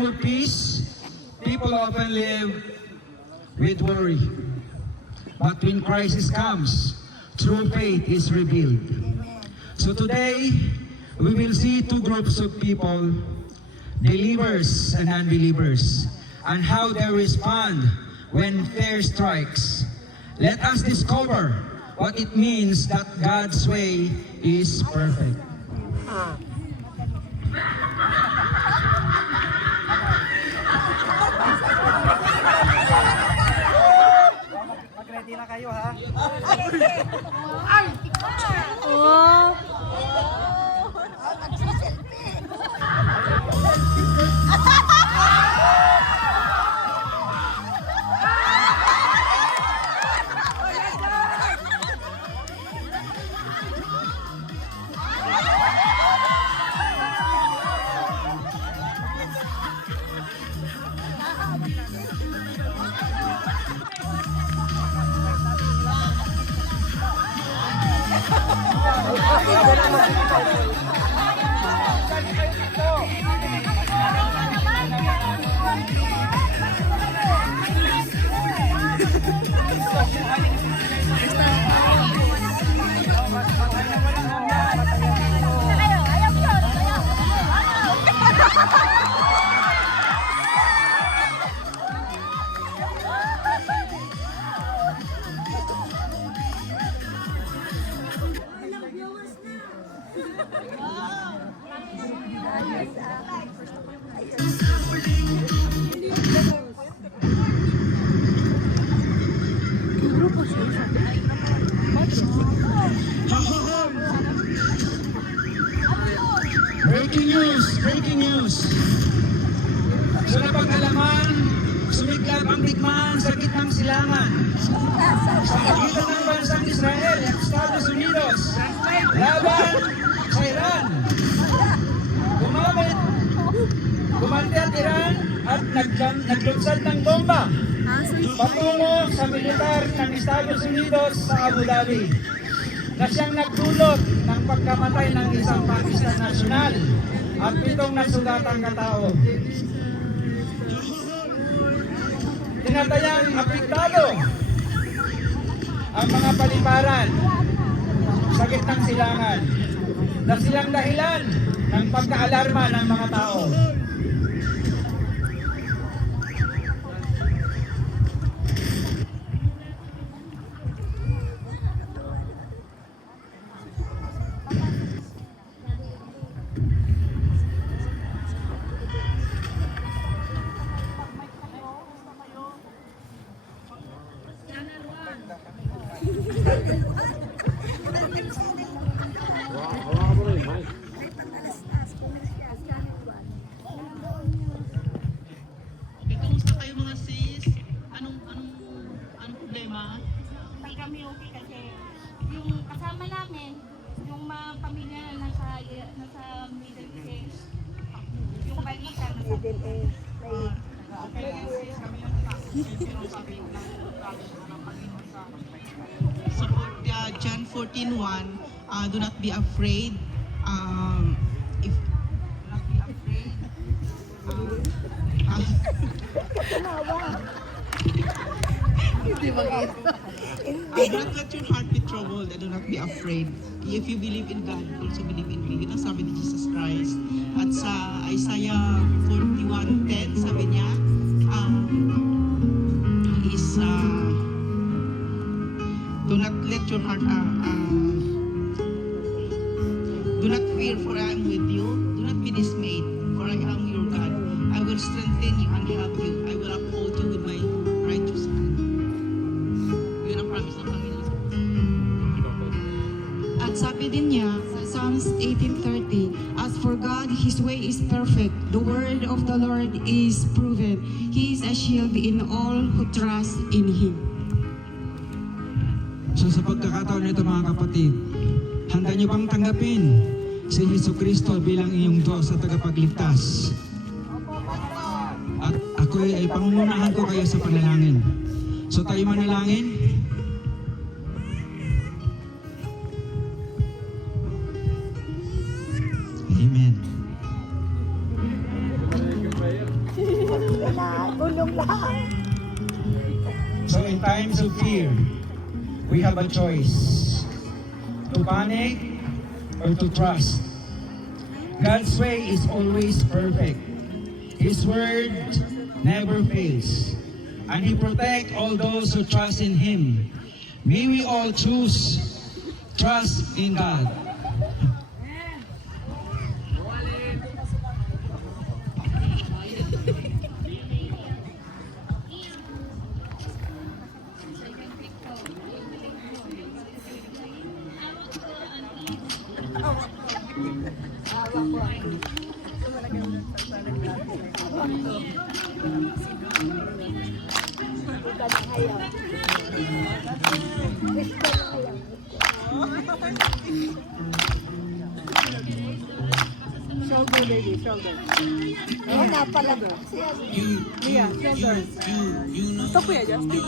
time of peace, people often live with worry. But when crisis comes, true faith is revealed. So today, we will see two groups of people, believers and unbelievers, and how they respond when fear strikes. Let us discover what it means that God's way is perfect. Mag-ready na kayo, ha? Oh. Breaking news! Breaking news! Sa napag-alaman, sumiklab ang digmaan sa gitnang silangan. Sa pagitan ng bansang Israel at Estados Unidos, laban sa Iran. Gumante ang Iran at naglunsad ng bomba patungo sa militar ng Estados Unidos sa Abu Dhabi, na siyang nagdulot ng pagkamatay ng isang Pakistan nasyonal at 7 nasugatang katao. Tinatayang apektado ang mga paliparan sa gitnang silangan na silang dahilan ng pagkaalarma ng mga tao. Kamusta kayo mga sis? Anong problema? Hindi kami okay kasi yung kasama namin, yung mga pamilya na nasa Middle East, yung balita na sa So, John 14:1, do not be afraid. If do not be afraid. Do not let your heart be troubled, and do not be afraid. If you believe in God, also believe in me. Yun ang sabi ni Jesus Christ. At sa Isaiah 41:10, sabi niya, do not let your heart, do not fear, for I am with you. Do not be dismayed, for I am your God. I will strengthen you and help you. I will uphold you with my righteous hand. Yun ang promise ng Panginoon. At sabi din niya sa Psalms 18:30, as for God, His way is perfect. The word of the Lord is proven. He is a shield in all who trust in Him. So sa pagkakataon nito mga kapatid, handa niyo bang tanggapin si Jesucristo bilang iyong Diyos at tagapagligtas? At ako ay pangungunahan ko kayo sa panalangin. So tayo manalangin. Amen. Gulong lang. So in times of fear, we have a choice to panic or to trust. God's way is always perfect. His word never fails. And He protects all those who trust in Him. May we all choose trust in God. Shoulder, baby, shoulder. Oh, napala. Mia, shoulder. Ito kuya, Justin.